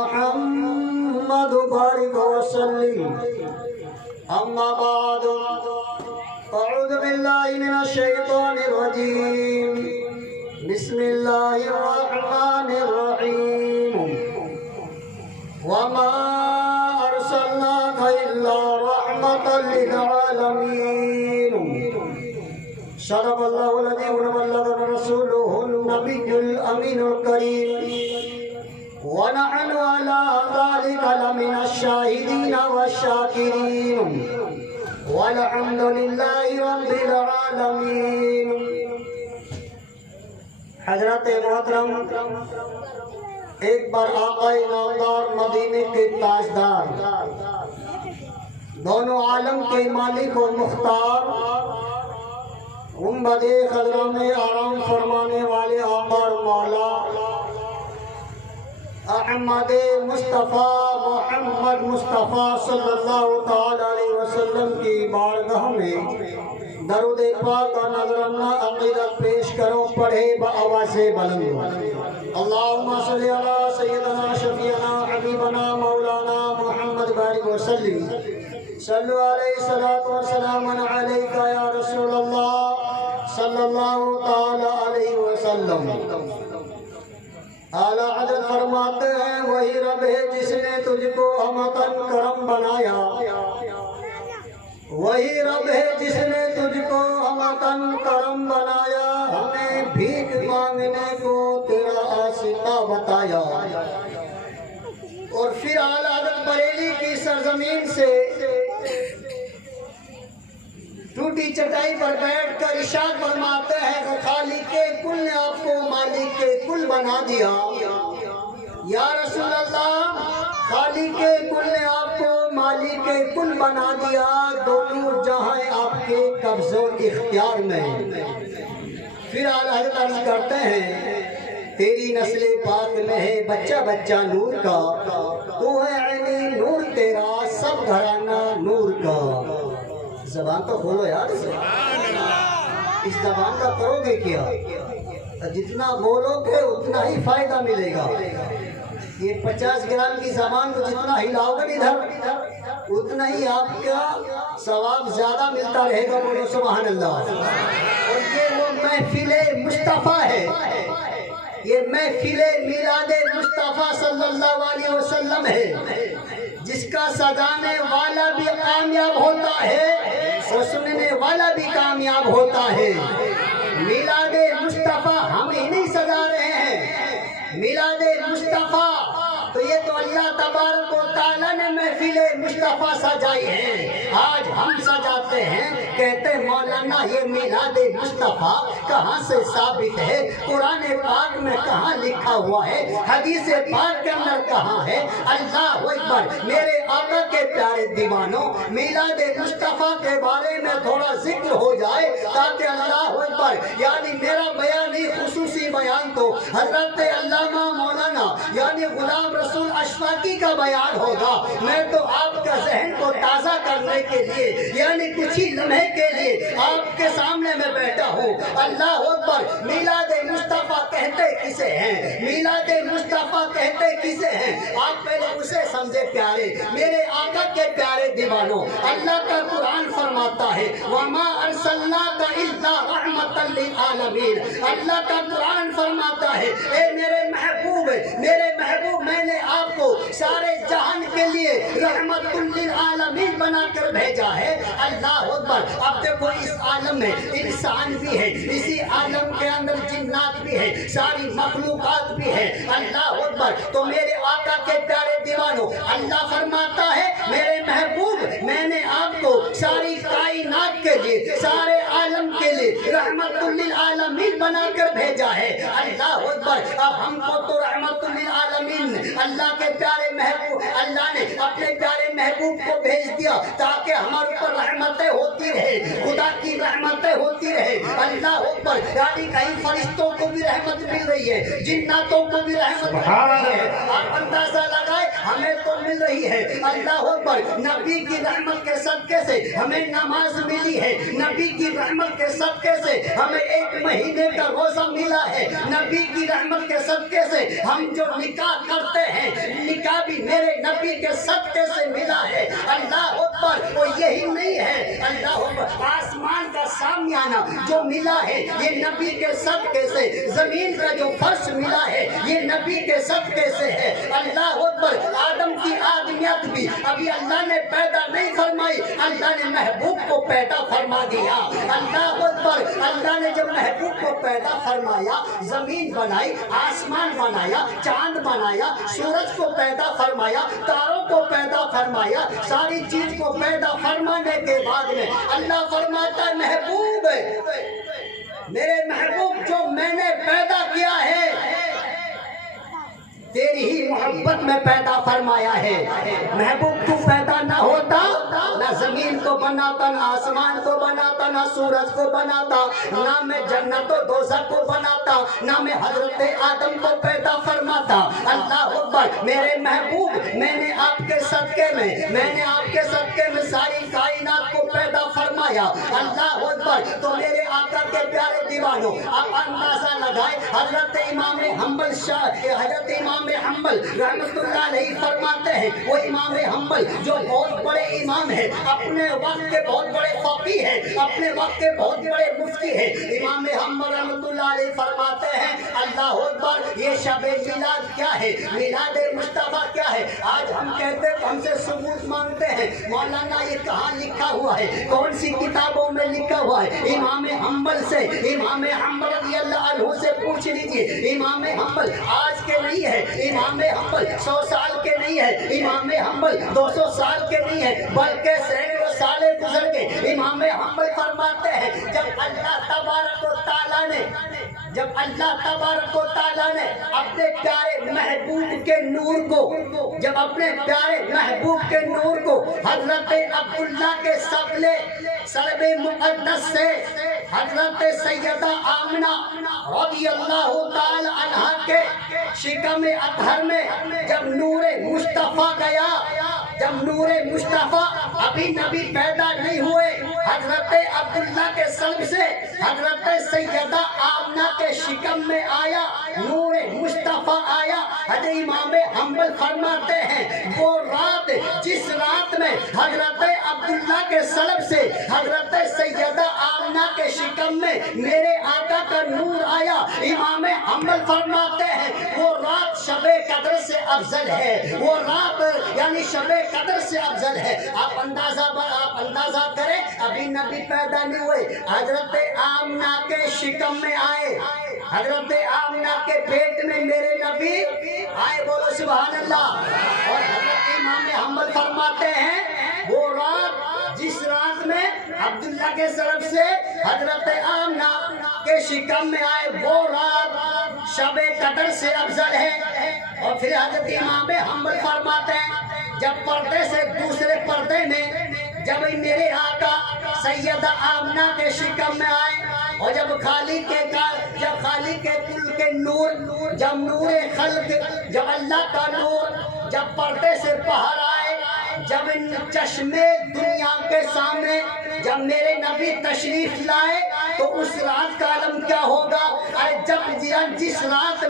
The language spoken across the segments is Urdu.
محمد بارك وسلم أما بعد أعوذ بالله من الشيطان الرجيم بسم الله الرحمن الرحيم وما أرسلناك إلا رحمة للعالمين صدق الله العظيم وبلغ رسوله النبي الأمين الكريم ونحن على ذلك لمن الشاهدين والشاكرين والحمد لله رب العالمين. حضرت محترم، ایک بار آقا نامدار مدینے کے تاجدار، دونوں عالم کے مالک و مختار، گنبد خضرا میں آرام فرمانے والے آقا اور مولا احمد مصطفیٰ محمد مصطفیٰ صلی اللہ تعالی علیہ وسلم کی بارگاہ میں درود پاک کا نذرانہ عقیدت پیش کرو، پڑھے بآواز بلند. اللہم صلی علی سیدنا شفیعنا حبیبنا مولانا محمد بارک وسلم. صلو علیہ الصلوۃ والسلام علیک یا رسول اللہ صلی اللہ تعالی علیہ وسلم. اعلیٰ حضرت فرماتے ہیں وہی رب ہے جس نے تجھ کو ہمتن کرم بنایا، وہی رب ہے جس نے تجھ کو ہمتن کرم بنایا، ہمیں بھیک مانگنے کو تیرا آسیتا بتایا. اور پھر اعلیٰ حضرت بریلی کی سرزمین سے ٹوٹی چٹائی پر بیٹھ کر ارشاد فرماتے ہیں کہ خالق کل نے آپ کو مالک کل بنا دیا. یا رسول اللہ، خالق کل نے آپ کو مالک کل بنا دیا، دونوں جہاں آپ کے قبض و اختیار میں. پھر اعلیٰ حضرت عرض کرتے ہیں تیری نسل پاک میں ہے بچہ بچہ نور کا، تو ہے عینی نور تیرا سب گھرانہ نور کا. زبان تو کھولو یار، اس زبان کا کرو گے کیا؟ جتنا بولو گے اتنا ہی فائدہ ملے گا. یہ 50 گرام کی زبان کو جتنا ہلاؤ گے ادھر اتنا ہی آپ کا ثواب زیادہ ملتا رہے گا. بولو سبحان اللہ. اور یہ وہ محفل مصطفیٰ ہے، یہ محفل میلاد مصطفیٰ صلی اللہ علیہ وسلم ہے، جس کا سجانے والا بھی کامیاب ہوتا ہے اور سننے والا بھی کامیاب ہوتا ہے. میلاد مصطفیٰ ہم ہی نہیں سجا رہے ہیں، میلاد مصطفیٰ تو یہ تو اللہ تبارک و تعالیٰ نے محفل مصطفیٰ سجائی ہے. آج ہم سجاتے ہیں، کہتے مولانا یہ میلاد مصطفیٰ کہاں سے ثابت ہے؟ قرآن پاک میں کہاں لکھا ہوا ہے؟ حدیث پاک کے اندر کہاں ہے؟ اللہ اکبر. میرے آقا کے پیارے دیوانوں، میلاد مصطفیٰ کے بارے میں تھوڑا ذکر ہو جائے تاکہ اللہ اکبر یعنی میرا بیان ہی خصوصی بیان تو حضرت علامہ مولانا یعنی غلام رسول اشفاقی کا بیان ہوگا. میں تو آپ کا ذہن کو تازہ کرنے کے لیے یعنی کچھ ہی لمحے کے لیے آپ کے سامنے میں بیٹھا ہوں. اللہ اکبر. میلاد مصطفیٰ کہتے کسے ہیں؟ میلاد مصطفیٰ کہتے کسے ہیں؟ آپ پہلے اسے سمجھے پیارے، میرے آقا کے پیارے دیوانوں. اللہ کا قرآن فرماتا ہے وَمَا أَرْسَلْنَاكَ إِلَّا رَحْمَةً لِلْعَالَمِينَ. اللہ کا قرآن فرماتا ہے اے میرے محبوب میں نے آپ کو سارے جہان کے لیے رحمت للعالمین بنا کر بھیجا ہے. اللہ اکبر. اب دیکھو اس عالم میں انسان بھی ہے، اسی عالم کے اندر جنات بھی ہے، ساری مخلوقات بھی ہے. اللہ اکبر. تو میرے آقا کے پیارے دیوانوں، اللہ فرماتا ہے میرے محبوب میں نے آپ کو ساری کائنات کے لیے، سارے عالم کے لیے رحمت للعالمین بنا کر بھیجا ہے. اللہ اکبر. اب ہم کو تو رحمت للعالمین اللہ کے پیارے محبوب، اللہ نے اپنے پیارے محبوب کو بھیج دیا تاکہ ہمارے اوپر رحمتیں ہوتی رہے، خدا کی رحمتیں ہوتی رہے. اللہ اکبر. یعنی کہیں فرشتوں کو بھی رحمت مل رہی ہے، جناتوں کو بھی رحمت مل رہی ہے. آپ اندازہ لگائے ہمیں تو مل رہی ہے اللہ اکبر، نبی کی رحمت کے صدقے سے ہمیں نماز ملی ہے، نبی کی رحمت کے صدقے سے ہمیں ایک مہینے کا روزہ ملا ہے، نبی کی رحمت کے صدقے سے ہم جو نکاح کرتے ہیں نکاح بھی میرے نبی کے صدقے سے ملا ہے اللہ اکبر۔ وہ یہی نہیں ہے اللہ اکبر، آسمان کا سامیانہ جو ملا ہے یہ نبی کے صدقے سے، زمین کا جو فرش ملا ہے یہ نبی کے صدقے سے ہے اللہ اکبر۔ آدم کی آدمیت بھی ابھی اللہ نے پیدا نہیں فرمائی، اللہ نے محبوب کو پیدا فرما دیا اللہ اکبر۔ اللہ نے جب محبوب کو پیدا فرمایا، زمین بنائی، آسمان بنایا، چاند بنایا، سورج کو پیدا فرمایا، تاروں کو پیدا فرمایا، ساری چیز کو پیدا فرمانے کے بعد میں اللہ فرماتا ہے محبوب، میرے محبوب جو میں نے پیدا کیا ہے تیری ہی محبت میں پیدا فرمایا ہے۔ محبوب تو پیدا نہ ہوتا نہ زمین کو بناتا، نہ آسمان کو بناتا، نہ سورج کو بناتا، نہ میں جنت و دوزخ کو بناتا، نہ میں حضرت آدم کو پیدا فرماتا اللہ اکبر۔ میرے محبوب میں نے آپ کے صدقے میں ساری کائنات کو پیدا فرمایا اللہ اکبر۔ تو میرے آقا کے پیارے دیوانوں آپ اندازہ لگائے، حضرت امام حنبل رحمت اللہ علیہ فرماتے ہیں، وہ امام حنبل جو بہت بڑے امام ہیں، اپنے وقت کے بہت بڑے فقیہ ہیں، اپنے وقت کے بہت بڑے مفتی ہیں، امام حنبل رحمت اللہ علیہ فرماتے ہیں اللہ اکبر یہ شب میلاد کیا ہے، میلاد مصطفیٰ کیا ہے؟ آج ہم کہتے ہیں ہم سے ثبوت مانگتے ہیں، مولانا یہ کہاں لکھا ہوا ہے، کون سی کتابوں میں لکھا ہوا ہے؟ امام حنبل سے، امام حنبل رضی اللہ عنہ سے پوچھ لیجیے۔ امام حنبل آج کے نہیں ہے، امام حنبل 100 سال کے نہیں ہے، امام حنبل 200 سال کے نہیں ہے، بلکہ سینکڑوں سال گزر گئے۔ امام حنبل فرماتے ہیں جب اللہ تبارک و تعالیٰ نے اپنے پیارے محبوب کے نور کو، جب اپنے پیارے محبوب کے نور کو حضرت عبداللہ کے سلب مقدس سے حضرت سیدہ آمنہ رضی اللہ تعالی عنہا کے شکم اطہر میں جب نور مصطفیٰ گیا، جب نور مصطفیٰ ابھی نبی پیدا نہیں ہوئے، حضرت عبداللہ کے سلب سے حضرت سیدہ آمنہ کے شکم میں آیا، نور مصطفیٰ آیا۔ حضرت امام حنبل فرماتے ہیں وہ رات، جس رات میں حضرت عبداللہ کے سلب سے حضرت سیدہ آمنہ کے شکم میں میرے آقا کا نور آیا، امام حنبل فرماتے ہیں وہ رات شب قدر سے افضل ہے، وہ رات یعنی شب قدر سے افضل ہے۔ آپ اندازہ کریں ابھی نبی پیدا نہیں ہوئے، حضرت آمنہ کے شکم میں آئے، حضرت آمنہ کے پیٹ میں میرے نبی آئے، بولو سبحان اللہ۔ اور حضرت امام حنبل فرماتے ہیں وہ رات، جس رات میں عبداللہ کے طرف سے حضرت آمنہ کے شکم میں آئے، وہ رات شب قدر سے افضل ہے۔ اور پھر حضرت امام حنبل فرماتے ہیں جب پردے سے دوسرے پردے میں جب میرے آقا سیدہ آمنہ کے شکم میں آئے، اور جب خالق کے کل کے نور، جب نور خلق، جب اللہ کا نور جب پردے سے باہر آئے، جب ان چشمے دنیا کے سامنے جب میرے نبی تشریف لائے تو اس رات کا عالم کیا ہوگا؟ جس رات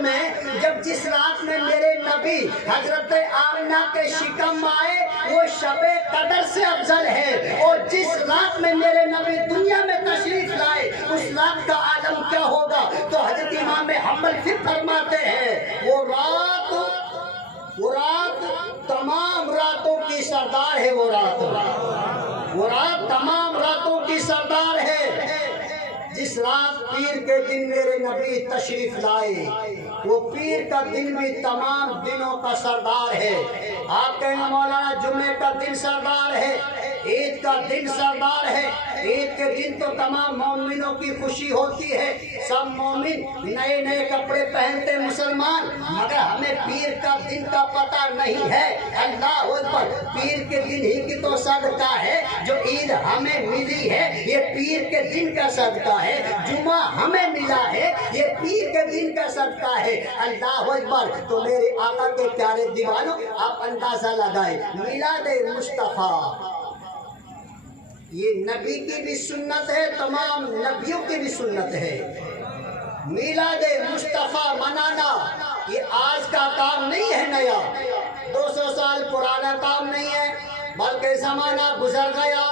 میں میرے نبی حضرت آمنہ کے شکم آئے وہ شب قدر سے افضل ہے، اور جس رات میں میرے نبی دنیا میں تشریف لائے اس رات کا عالم کیا ہوگا؟ تو حضرت امام حنبل پھر فرماتے ہیں وہ رات تمام راتوں کی سردار ہے، وہ رات تمام راتوں کی سردار ہے۔ جس رات پیر کے دن میرے نبی تشریف لائے وہ پیر کا دن بھی تمام دنوں کا سردار ہے۔ آپ کہیں مولانا جمعے کا دن سردار ہے، عید کا دن سردار ہے، عید کے دن تو تمام مومنوں کی خوشی ہوتی ہے، سب مومن نئے نئے کپڑے پہنتے مسلمان، مگر ہمیں پیر کا دن کا پتہ نہیں ہے۔ اللہ اکبر، پیر کے دن ہی کی تو صدقہ ہے، جو عید ہمیں ملی ہے یہ پیر کے دن کا صدقہ ہے، جمعہ ہمیں ملا ہے یہ پیر کے دن کا صدقہ ہے۔ اللہ اکبر۔ تو میرے آقا کے پیارے دیوانوں، آپ اندازہ لگائیں، میلاد مصطفیٰ یہ نبی کی بھی سنت ہے، تمام نبیوں کی بھی سنت ہے۔ میلاد مصطفیٰ منانا یہ آج کا کام نہیں ہے، نیا 200 سال پرانا کام نہیں ہے، بلکہ زمانہ گزر گیا،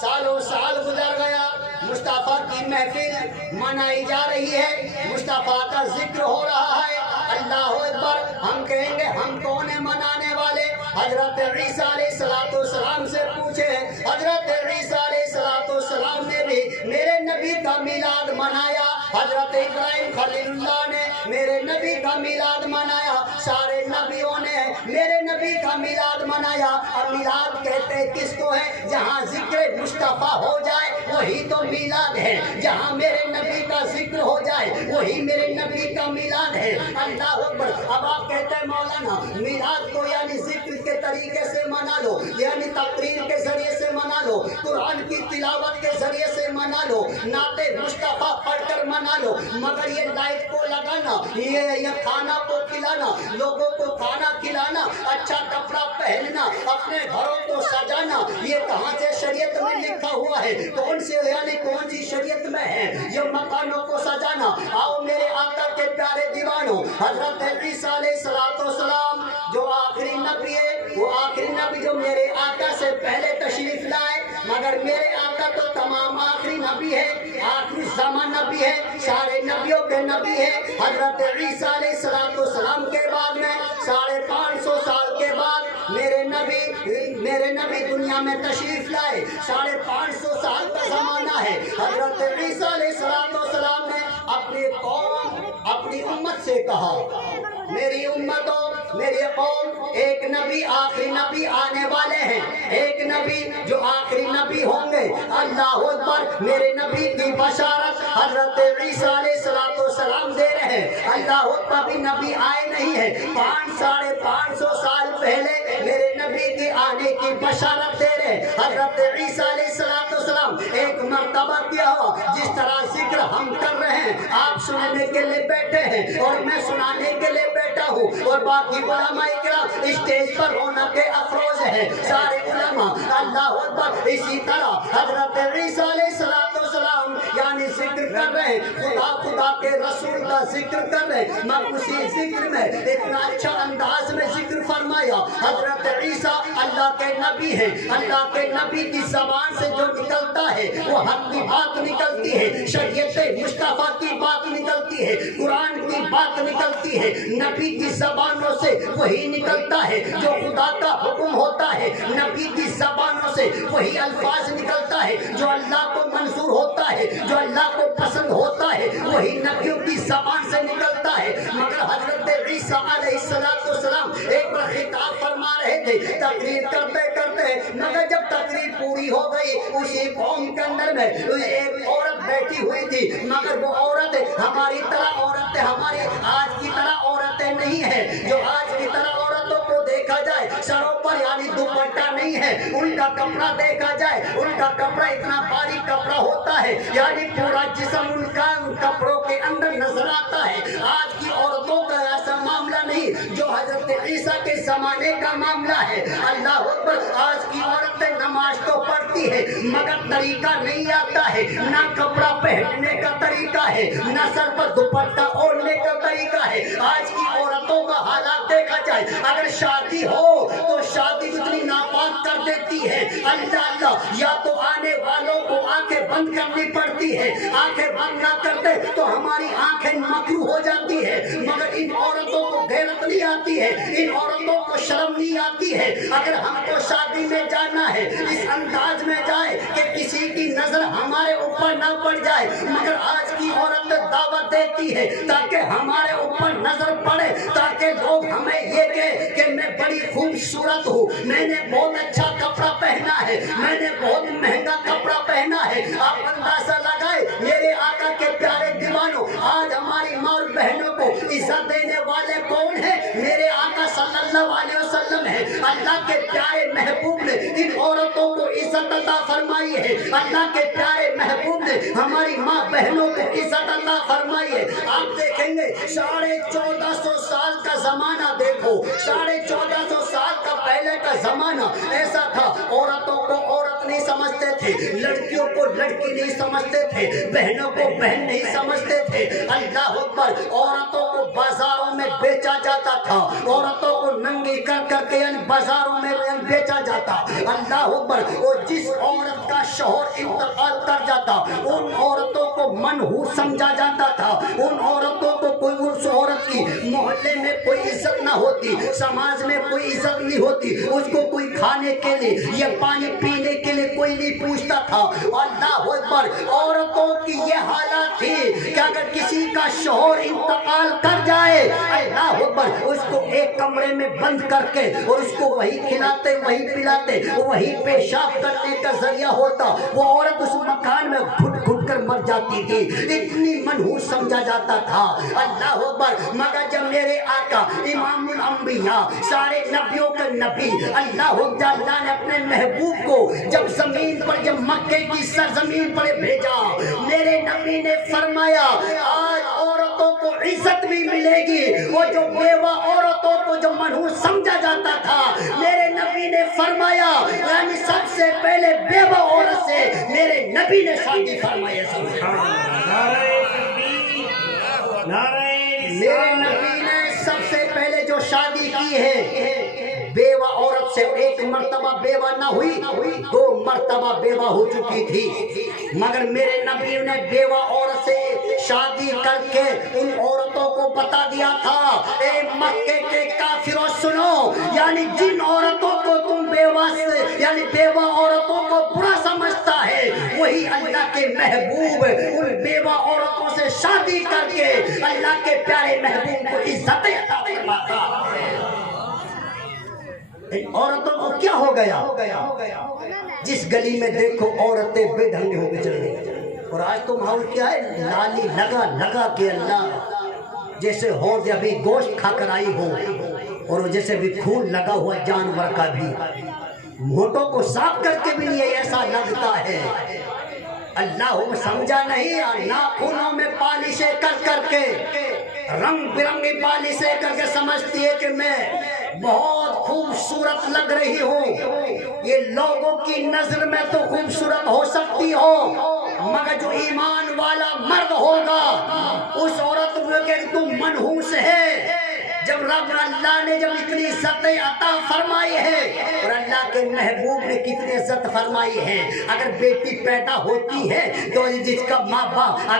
سالوں سال گزر گیا، مصطفیٰ کی محفل منائی جا رہی ہے، مصطفیٰ کا ذکر ہو رہا ہے۔ اللہ اکبر۔ ہم کہیں گے ہم کون ہیں منانے والے؟ حضرت عیسیٰ علیہ السلام سے پوچھے، حضرت عیسیٰ علیہ السلام نے بھی میرے نبی کا میلاد منایا، حضرت ابراہیم خلیل اللہ نے میرے نبی کا میلاد منایا، سارے نبیوں نے میرے نبی کا میلاد منایا۔ اور میلاد کہتے کس کو ہے؟ جہاں ذکر مصطفیٰ ہو جائے وہی تو میلاد ہے، جہاں میرے نبی کا ذکر ہو جائے وہی میرے نبی کا میلاد ہے۔ اللہ اکبر۔ اب آپ کہتے ہیں مولانا میلاد کو یعنی ذکر کے طریقے سے منا لو، یعنی تقریر کے ذریعے سے منا لو، قرآن کی تلاوت کے ذریعے سے منا لو، نعت مصطفیٰ پڑھ کر منا لو، مگر یہ لائٹ کو لگانا، یہ کھانا کو کھلانا، لوگوں کو کھانا کھلانا، اچھا کپڑا پہننا، اپنے گھروں کو سجانا، یہ کہاں سے شریعت میں لکھا ہوا ہے؟ کون سے یعنی کون سی شریعت میں ہے یہ مکانوں کو سجانا؟ آؤ میرے آقا کے پیارے دیوانوں، حضرت عیسیٰ علیہ السلام جو آخری نبی ہے، وہ آخری نبی جو میرے آقا سے پہلے تشریف لائے، مگر میرے آقا تو تمام آخری نبی ہے، آخری زمان نبی ہے، سارے نبیوں کے نبی ہے۔ حضرت عیسیٰ علیہ السلام کے بعد میں 550 سال کے بعد میرے نبی دنیا میں تشریف لائے، 550 سال کا زمانہ ہے۔ حضرت عیسیٰ علیہ السلام نے اپنی قوم، اپنی امت سے کہا، میری امتوں، میری قوم، ایک نبی آخری نبی آنے والے ہیں، ایک نبی جو آخری نبی ہوں گے۔ اللہ اکبر۔ میرے نبی کی بشارت حضرت عیسیٰ علیہ السلام دے رہے ہیں۔ اللہ اکبر۔ بھی نبی آئے نہیں ہے، 550 سال پہلے میرے نبی کے آنے کی بشارت دے رہے ہیں۔ حضرت عیسیٰ علیہ السلام ایک مرتبہ کیا ہوا، جس طرح ذکر ہم کر رہے ہیں، آپ سننے کے لیے بیٹھے ہیں اور میں سنانے کے لیے بیٹھا ہوں، اور باقی علماء کرام اسٹیج پر رونق افروز ہے، سارے علماء۔ اللہ اکبر۔ اسی طرح حضرت عیسیٰ علیہ السلام یعنی ذکر کر رہے ہیں، خدا کے رسول کا ذکر کر رہے ہیں، مگر اسی ذکر میں اتنا اچھا انداز میں ذکر فرمایا۔ حضرت عیسیٰ اللہ کے نبی ہیں، اللہ کے نبی کی زبان سے جو نکلتا ہے وہ حق کی بات نکلتی ہے، شریعت مصطفیٰ کی بات نکلتی ہے، قرآن کی بات نکلتی ہے، نبی کی زبانوں سے وہی نکلتا ہے جو خدا کا حکم ہوتا ہے، نبی کی زبانوں سے وہی الفاظ نکلتا ہے جو اللہ کو منظور ہوتا ہے، جو اللہ کو پسند ہوتا ہے، وہی نبیوں کی زبان سے نکلتا ہے۔ مگر حضرت عیسیٰ علیہ السلام ایک بار خطاب فرما رہے تھے، تقریر کرتے کرتے، مگر جب تقریر پوری ہو گئی، اسی قوم کے اندر میں ایک عورت بیٹھی ہوئی تھی، مگر وہ عورت ہماری طرح عورتیں، ہماری آج کی طرح عورتیں نہیں ہیں، جو آج کی طرح عورتوں کو دیکھا جائے سروں پر یعنی دوپٹہ نہیں ہے، ان کا کپڑا دیکھا جائے، ان کا کپڑا اتنا باریک کپڑا ہوتا ہے، یعنی پورا جسم ان کا کپڑوں کے اندر نظر آتا ہے۔ آج کی عورتوں کا ایسا معاملہ نہیں جو حضرت عیسیٰ کے زمانے کا معاملہ ہے۔ اللہ اکبر۔ آج کی عورتیں نماز تو پڑھتی ہے مگر طریقہ نہیں آتا ہے، نہ کپڑا پہننے کا طریقہ ہے، نہ سر پر دوپٹہ اوڑھنے کا طریقہ ہے۔ آج کی عورتوں کا حالات دیکھا جائے، اگر شادی ہو تو شادی اتنی ناپاک کر دیتی ہے، اللہ یا تو آنے والوں کو آنکھیں بند کرنی پڑتی ہے، آنکھیں بند نہ کرتے تو ہماری آنکھیں مکروہ ہو جاتی ہے، مگر ان عورتوں کو غیرت نہیں آتی ہے، ان عورتوں کو شرم نہیں آتی ہے۔ اگر ہم کو شادی میں جانا ہے اس انداز میں جائے کہ کسی کی نظر ہمارے اوپر اوپر نہ پڑ جائے، مگر آج کی عورت دعوت دیتی ہے تاکہ ہمارے اوپر نظر پڑے، تاکہ لوگ ہمیں یہ کہیں کہ میں بڑی خوبصورت ہوں، میں نے بہت اچھا کپڑا پہنا ہے، میں نے بہت مہنگا کپڑا پہنا ہے۔ آپ اندازہ لگائے میرے آقا کے پیارے دیوانوں، آج ہماری ماں اور بہنوں کو عزت دینے والے کون ہیں؟ میرے آقا صلی اللہ علیہ وسلم ہے۔ اللہ کے پیارے محبوب نے ان عورتوں کو عزت عطا فرمائی ہے، اللہ کے پیارے محبوب نے ہماری ماں بہنوں کو عزت عطا فرمائی ہے۔ آپ دیکھیں گے 1450 سال کا زمانہ دیکھو، 1450 سال کا پہلے کا زمانہ ایسا تھا، عورتوں کو عورت نہیں سمجھتے تھے، لڑکیوں کو لڑکی نہیں سمجھتے تھے، بہنوں کو بہن نہیں سمجھتے تھے۔ اللہ اکبر، عورتوں کو بازاروں میں بیچا جاتا تھا، عورتوں کو ننگی کر کر کے بازاروں میں بیچا جاتا۔ اللہ اکبر، اور جس عورت کا شوہر انتقال کر جاتا ان عورتوں کو منحوس سمجھا جاتا تھا، ان عورتوں کو کوئی اس عورت کی محلے میں کوئی عزت نہ ہوتی، سماج میں کوئی عزت نہیں ہوتی، اس کو کوئی کھانے کے لیے یا پانی پینے کے لیے کوئی نہیں پوچھتا تھا۔ اللہ اکبر، عورتوں کی یہ حالت تھی کہ اگر کسی کا شوہر انتقال کر جائے، اللہ اکبر، اس کو ایک کمرے میں بند کر کے اور اس کو وہی کھلاتے وہی پلاتے وہی پیشاب کرنے کا ذریعہ ہوتا، وہ عورت اس مکان میں گھٹ گھٹ کر مر جاتی تھی، اتنی منحوس سمجھا جاتا تھا۔ اللہ اکبر، مگر جب میرے آقا امام الانبیاء سارے نبیوں کے نبی اللہ نے اپنے محبوب کو جب زمین پر، جب مکے کی سرزمین پر بھیجا، میرے نبی نے فرمایا آج عورتوں کو عزت بھی ملے گی، وہ جو بیوہ عورتوں کو جو منحوس سمجھا جاتا تھا، میرے نبی نے فرمایا یعنی سب سے پہلے بیوہ عورت سے میرے نبی نے شادی فرمائی۔ میرے نبی نے سب سے پہلے جو شادی کی ہے بیوہ عورت سے، ایک مرتبہ بیوہ نہ ہوئی، 2 مرتبہ بیوہ ہو چکی تھی، مگر میرے نبی نے بیوہ عورت سے شادی کر کے ان عورتوں کو بتا دیا تھا، اے مکے کے کافروں سنو، یعنی جن عورتوں کو تم بیوہ سے یعنی بیوہ عورتوں کو برا سمجھتا ہے، وہی اللہ کے محبوب ان بیوہ عورتوں سے شادی کر کے اللہ کے پیارے محبوب کو عزت عطا فرماتا۔ ان عورتوں کو کیا ہو گیا؟ جس گلی میں دیکھو عورتیں بے ڈھنگے ہو کے چل رہی، اور آج تو ماحول کیا ہے، نالی لگا لگا کے اللہ جیسے ہو ابھی گوشت کھا کر آئی ہو، اور جیسے بھی خون لگا ہوا جانور کا بھی، ہونٹوں کو صاف کر کے بھی نہیں ایسا لگتا ہے۔ اللہ سمجھا نہیں، ناخنوں میں پالشیں کر کر کے، رنگ برنگی پالشیں کر کے سمجھتی ہے کہ میں بہت خوبصورت لگ رہی ہوں۔ یہ لوگوں کی نظر میں تو خوبصورت ہو سکتی ہو، مگر جو ایمان والا مرد ہوگا اس عورت میں کہ تم منحوس ہے۔ جب رب اللہ نے جب اتنی عزت عطا فرمائی ہے، اور اللہ کے محبوب نے کتنی عزت فرمائی ہے، اگر بیٹی پیدا ہوتی ہے تو جس کا ماں باپ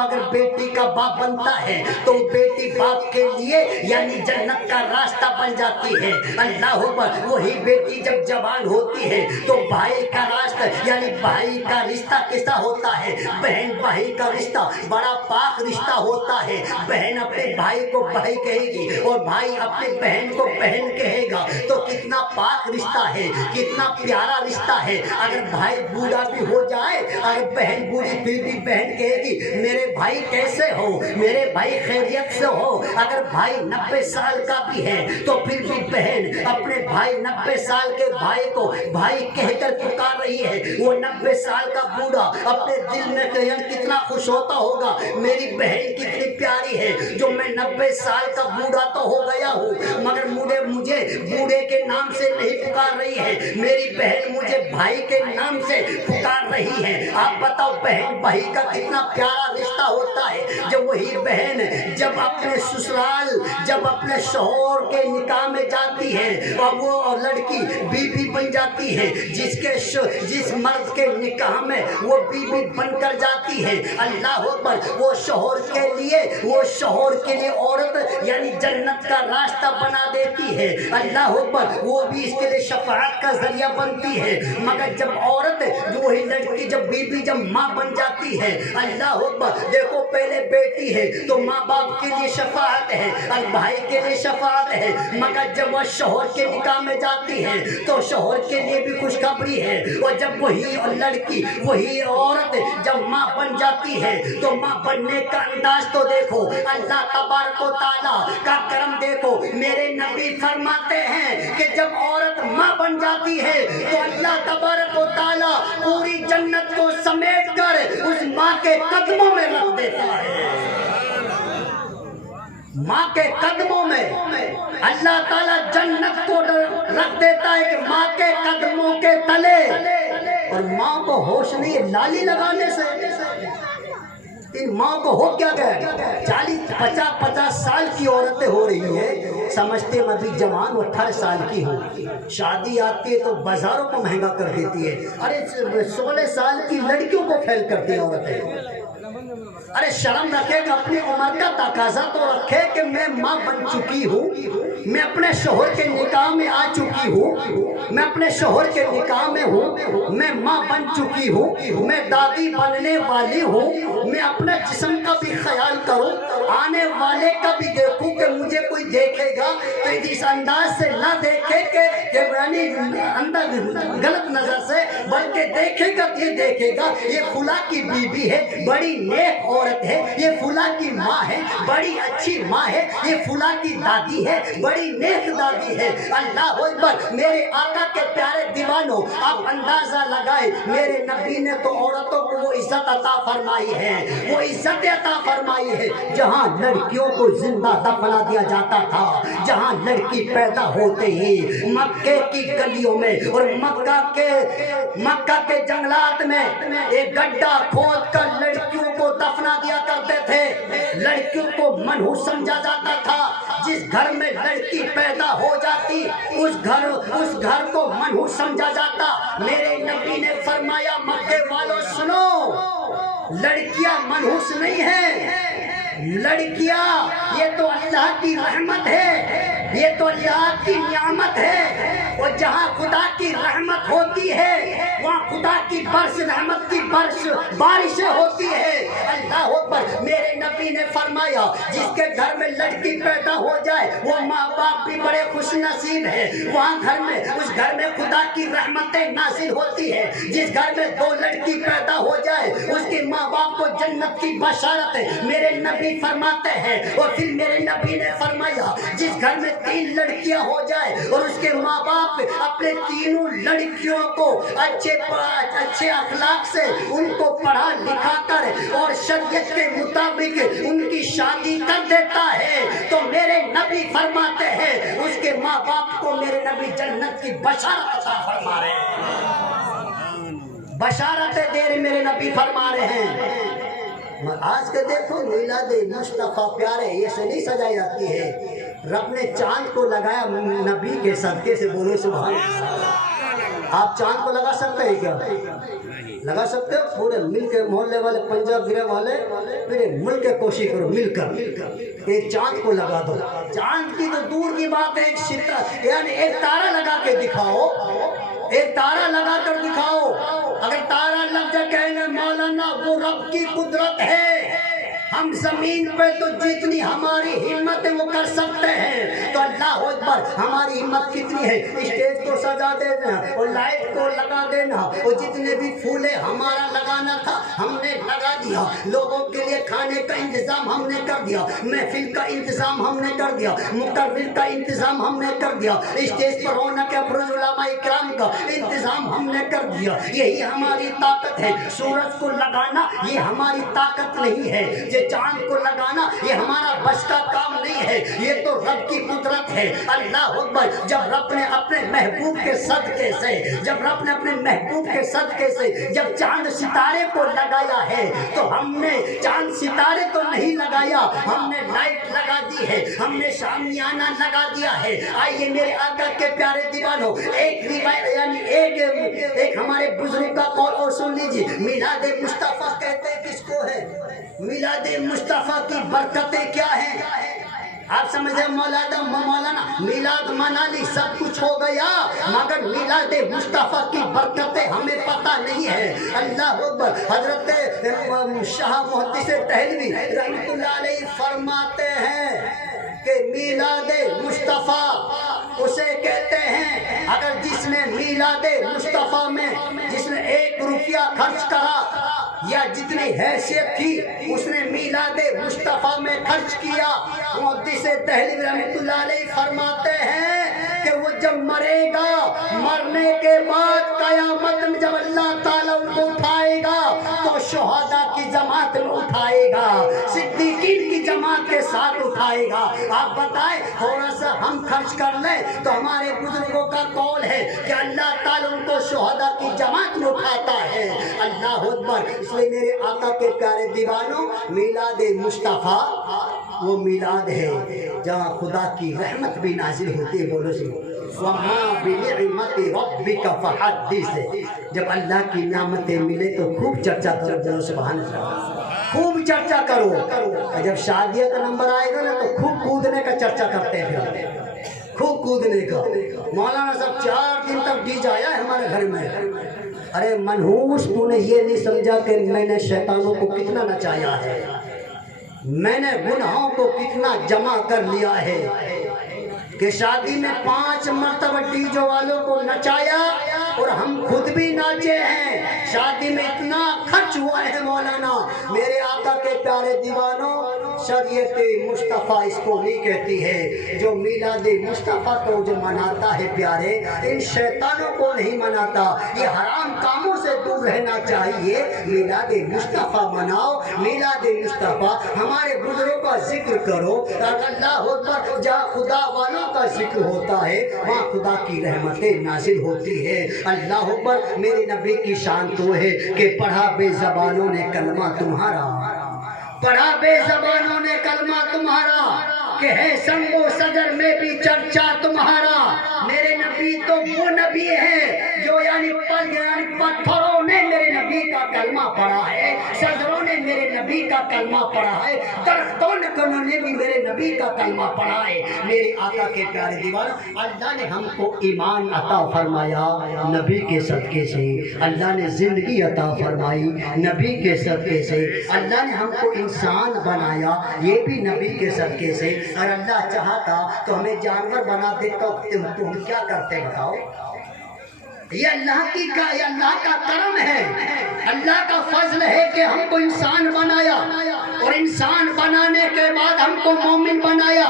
اگر بیٹی کا باپ بنتا ہے تو بیٹی باپ کے لیے یعنی جنت کا راستہ بن جاتی ہے۔ اللہ اکبر، وہی بیٹی جب جوان ہوتی ہے تو بھائی کا راستہ یعنی بھائی کا رشتہ کیسا ہوتا ہے، بہن بھائی کا رشتہ بڑا پاک رشتہ ہوتا ہے۔ بہن اپنے بھائی کو بھائی کہے گی اور بھائی اپنے بہن کو بہن کہے گا، تو کتنا پاک رشتہ ہے، کتنا پیارا رشتہ ہے۔ اگر بھائی بوڑھا بھی ہو جائے، اگر بہن بوڑھی پھر بھی بہن کہے گی میرے بھائی کیسے ہو، میرے بھائی خیریت سے ہو۔ اگر بھائی 90 سال کا بھی ہے تو پھر بھی بہن اپنے بھائی 90 سال کے بھائی کو بھائی کہہ کر پکار رہی ہے۔ وہ 90 سال کا بوڑھا اپنے دل میں کتنا خوش ہوتا ہوگا، میری بہن کتنی پیاری ہے، جو میں 90 سال کا بوڑھا تو ہو گیا ہوں مگر مجھے بوڑھے کے نام سے نہیں پکار رہی ہے، میری بہن مجھے بھائی کے نام سے پکار رہی ہے۔ آپ بتاؤ بہن بھائی کا کتنا پیارا رشتہ پتہ ہوتا ہے جب وہی بہن جب اپنے سسرال جب اپنے شوہر کے نکاح میں جاتی ہے اور وہ لڑکی بیوی بن جاتی ہے، جس مرد کے نکاح میں وہ بیوی بن کر جاتی ہے، اللہ اکبر، وہ شوہر کے لیے عورت یعنی جنت کا راستہ بنا دیتی ہے، اللہ اکبر، وہ بھی اس کے لیے شفاعت کا ذریعہ بنتی ہے۔ مگر جب عورت وہی لڑکی جب بیوی جب ماں بن جاتی ہے، اللہ اکبر، دیکھو پہلے بیٹی ہے تو ماں باپ کے لیے شفاعت ہے اور بھائی کے لیے شفاعت ہے، مگر جب وہ شوہر کے نکاح میں جاتی ہے تو شوہر کے لیے بھی خوشخبری ہے، اور جب وہی لڑکی وہی عورت جب ماں بن جاتی ہے تو ماں بننے کا انداز تو دیکھو، اللہ تبارک و تعالیٰ کا کرم دیکھو، میرے نبی فرماتے ہیں کہ جب عورت ماں بن جاتی ہے تو اللہ تبارک و تعالیٰ پوری جنت کو سمیٹ کر اس ماں کے قدموں میں رکھ دیتا ہے، ماں کے قدموں میں اللہ تعالیٰ جنت کو رکھ دیتا ہے کہ ماں کے قدموں کے تلے، اور ماں کو ہوش نہیں ہے لالی لگانے سے، ان ماں کو ہو کیا گیا، 40-50 سال کی عورتیں ہو رہی ہیں، سمجھتے میں بھی جوان 18 سال کی ہوں، شادی آتی ہے تو بازاروں کو مہنگا کر دیتی ہے، ارے 16 سال کی لڑکیوں کو فیل کرتی ہیں عورتیں، ارے شرم رکھے گا، اپنی عمر کا تقاضا تو رکھے کہ میں ماں بن چکی ہوں، میں اپنے شوہر کے نکاح میں آ چکی ہوں، میں اپنے شوہر کے نکاح میں ہوں، میں ماں بن چکی ہوں، میں دادی بننے والی ہوں، میں اپنے جسم کا بھی خیال کروں، آنے والے کا بھی دیکھوں کہ مجھے کوئی دیکھے گا تو اس انداز سے نہ دیکھے کہ یعنی اندر غلط نظر سے، بلکہ دیکھے گا یہ دیکھے گا یہ فلاں کی بیوی ہے، بڑی نیک عورت ہے، یہ فلاں کی ماں ہے، بڑی اچھی ماں ہے، یہ فلاں کی دادی ہے، بڑی نیک دادی ہے، اللہ اکبر، میرے آقا کے پیارے دیوانوں، آپ اندازہ لگائے میرے نبی نے تو عورتوں کو وہ عزت عطا فرمائی ہے، وہ عزت عطا فرمائی ہے، جہاں لڑکیوں کو زندہ دفنا دیا جاتا تھا، جہاں لڑکی پیدا ہوتے ہی مکے کی گلیوں میں اور مکہ کے جنگلات میں ایک گڈھا کھود کر لڑکیوں کو دفنا دیا کرتے تھے، لڑکیوں کو منحوس سمجھا جاتا تھا، جس گھر میں لڑکی پیدا ہو جاتی اس گھر کو منحوس سمجھا جاتا، میرے نبی نے فرمایا مکے والوں سنو، لڑکیاں منحوس نہیں ہیں، لڑکیاں یہ تو اللہ کی رحمت ہے، یہ تو اللہ کی نعمت ہے، اور جہاں خدا کی رحمت ہوتی ہے وہاں خدا کی رحمت کی بارشیں ہوتی ہے، اللہ اکبر، میرے نبی نے فرمایا جس کے گھر میں لڑکی پیدا ہو جائے وہ ماں باپ بھی بڑے خوش نصیب ہے، وہاں اس گھر میں خدا کی رحمتیں نازل ہوتی ہے، جس گھر میں 2 لڑکی پیدا ہو جائے اس کے ماں باپ کو جنت کی بشارت ہے، میرے نبی فرماتے ہیں، اور پھر میرے نبی نے فرمایا جس گھر میں 3 لڑکیاں ہو جائے اور اس کے ماں باپ اپنے تینوں لڑکیوں کو اچھے اخلاق سے ان کو پڑھا لکھا کر اور شریعت کے مطابق ان کی شادی کر دیتا ہے تو میرے نبی فرماتے ہیں اس کے ماں باپ کو میرے نبی جنت کی بشارت عطا فرما رہے ہیں، بشارتیں دے رہے میرے نبی فرما رہے ہیں۔ آج کے دیکھو میلاد مصطفیٰ پیارے یہ سے نہیں سجائی جاتی ہے، رب نے چاند کو لگایا نبی کے صدقے سے، بولو سبحان اللہ۔ آپ چاند کو لگا سکتے ہیں کیا؟ لگا سکتے ہو؟ پورے مل کے محلے والے پنجاب گرے والے پورے ملک کے کوشش کرو مل کر ایک چاند کو لگا دو، چاند کی تو دور کی بات ہے، ایک ستارہ یعنی ایک تارا لگا کے دکھاؤ، ایک تارا لگا کر دکھاؤ، اگر تارا لگ جائے کہیں گے مولانا وہ رب کی قدرت ہے، ہم زمین پہ تو جتنی ہماری ہمت ہے وہ کر سکتے ہیں، تو اللہ اکبر ہماری ہمت کتنی ہے، اسٹیج کو سجا دینا اور لائٹ کو لگا دینا اور جتنے بھی پھولے ہمارا لگانا تھا ہم نے لگا دیا، لوگوں کے لیے کھانے کا انتظام ہم نے کر دیا، محفل کا انتظام ہم نے کر دیا، مقرر کا انتظام ہم نے کر دیا، اسٹیج پر ہونا کے افروز علماء اکرام کا انتظام ہم نے کر دیا، یہی ہماری طاقت ہے، سورج کو لگانا یہ ہماری طاقت نہیں ہے، یہ چاند کو لگانا یہ ہمارا بس کا کام نہیں ہے، یہ تو رب کی قدرت ہے۔ اللہ اکبر۔ جب رب نے اپنے محبوب کے صدقے سے جب چاند ستارے کو لگایا ہے تو ہم نے چاند ستارے تو نہیں لگایا، ہم نے لائٹ لگا دی ہے، ہم نے شامیانہ لگا دیا ہے۔ آئیے میرے آقا کے پیارے دیوانوں، ایک ہمارے بزرگ کا قول اور سن لیجیے۔ میلاد مصطفیٰ کہتے کس کو ہے؟ میلاد مصطفیٰ کی برکتیں کیا ہیں؟ آپ سمجھے مولانا میلاد منا لی سب کچھ ہو گیا، مگر میلاد مصطفیٰ کی برکتیں ہمیں پتہ نہیں ہے۔ اللہ اکبر۔ حضرت شاہ محدث دہلوی رحمۃ اللہ علیہ فرماتے ہیں کہ میلاد مصطفیٰ اسے کہتے ہیں اگر جس نے میلاد مصطفیٰ میں جس نے 1 روپیہ خرچ کرا یا جتنی حیثیت تھی اس نے میلاد مصطفیٰ میں خرچ کیا، محدث دہلوی رحمۃ اللہ علیہ فرماتے ہیں کہ وہ جب مرے گا، مرنے کے بعد قیامت میں جب اللہ تعالیٰ ان کو اٹھائے گا تو شہداء کی جماعت میں اٹھائے گا، صدیقین کی جماعت کے ساتھ اٹھائے گا۔ آپ بتائیں تھوڑا سا ہم خرچ کر لیں تو ہمارے بزرگوں کا قول ہے کہ اللہ تعالیٰ ان کو شہداء کی جماعت میں اٹھاتا ہے۔ اللہ اکبر۔ اس لیے میرے آقا کے پیارے دیوانوں، میلاد مصطفیٰ وہ میلاد ہے جہاں خدا کی رحمت بھی نازل ہوتی ہے۔ بولو سی وَمَا بِنِعْمَةِ رَبِّكَ فَحَدِّثْ۔ جب اللہ کی نعمتیں ملے تو خوب چرچا کرو، سبحان اللہ، خوب چرچا کرو۔ جب شادیہ کا نمبر آئے گا نا تو خوب کودنے کا چرچا کرتے ہیں، خوب کودنے کا۔ مولانا صاحب 4 دن تک ڈی جے آیا ہے ہمارے گھر میں۔ ارے منحوس، تو نے یہ نہیں سمجھا کہ میں نے شیطانوں کو کتنا نچایا ہے، میں نے گناہوں کو کتنا جمع کر لیا ہے کہ شادی میں 5 مرتبہ ڈی جے والوں کو نچایا اور ہم خود بھی ناچے ہیں۔ شادی میں اتنا خرچ ہوا ہے مولانا۔ میرے آقا کے پیارے دیوانوں، شریعت مصطفیٰ اس کو نہیں کہتی ہے۔ جو میلاد مصطفیٰ کو جو مناتا ہے پیارے، ان شیطانوں کو نہیں مناتا۔ یہ حرام کاموں سے دور رہنا چاہیے۔ میلاد مصطفیٰ مناؤ، میلاد مصطفیٰ، ہمارے بزرگوں کا ذکر کرو۔ اللہ اکبر۔ جہاں خدا والوں کا ذکر ہوتا ہے وہاں خدا کی رحمتیں نازل ہوتی ہے۔ اللہ اکبر۔ میرے نبی کی شان تو ہے کہ پڑھا بے زبانوں نے کلمہ تمہارا، پڑھا بے زبانوں نے کلمہ تمہارا، کہ ہے سنگ و سجر میں بھی چرچا تمہارا۔ میرے نبی تو وہ نبی ہے جو یعنی پتھروں نے میرے نبی کا کلمہ پڑھا ہے، سجروں نے میرے نبی کا کلمہ پڑھا ہے، درختوں نے بھی میرے نبی کا کلمہ پڑھا ہے۔ میرے آقا کے پیارے دیوانوں، اللہ نے ہم کو ایمان عطا فرمایا نبی کے صدقے سے، اللہ نے زندگی عطا فرمائی نبی کے صدقے سے، اللہ نے ہم کو انسان بنایا یہ بھی نبی کے صدقے سے۔ اور اللہ چاہتا تو ہمیں جانور بنا دیتا تو ہم کیا کرتے بتاؤ؟ یہ اللہ کا کرم ہے، اللہ کا فضل ہے کہ ہم کو انسان بنایا، اور انسان بنانے کے بعد ہم کو مومن بنایا،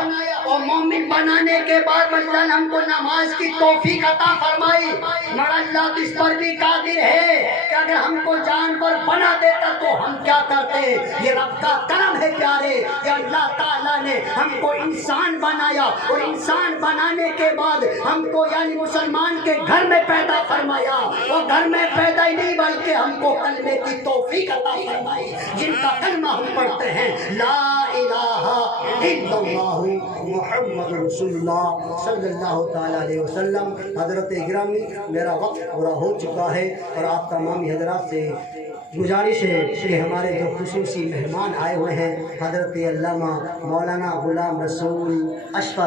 اور مومن بنانے کے بعد اللہ نے ہم کو نماز کی توفیق عطا فرمائی۔ مگر اللہ تو اس پر بھی قادر ہے کہ اگر ہم کو جانور بنا دیتا تو ہم کیا کرتے؟ یہ رب کا کرم ہے پیارے کہ اللہ تعالیٰ نے ہم کو انسان بنایا، اور انسان بنانے کے بعد ہم کو یعنی مسلمان کے گھر میں پیدا فرمایا، اور گھر میں پیدا ہی نہیں بلکہ ہم کو کلمے کی توفیق عطا فرمائی، جن کا کلمہ ہم پڑھتے ہیں لا الہ الا اللہ محمد رسول اللہ صلی اللہ تعالیٰ علیہ وسلم۔ حضرت گرامی، میرا وقت پورا ہو چکا ہے، اور آپ تمامی حضرات سے گزارش ہے کہ ہمارے جو خصوصی مہمان آئے ہوئے ہیں حضرت علامہ مولانا غلام رسول اشفاق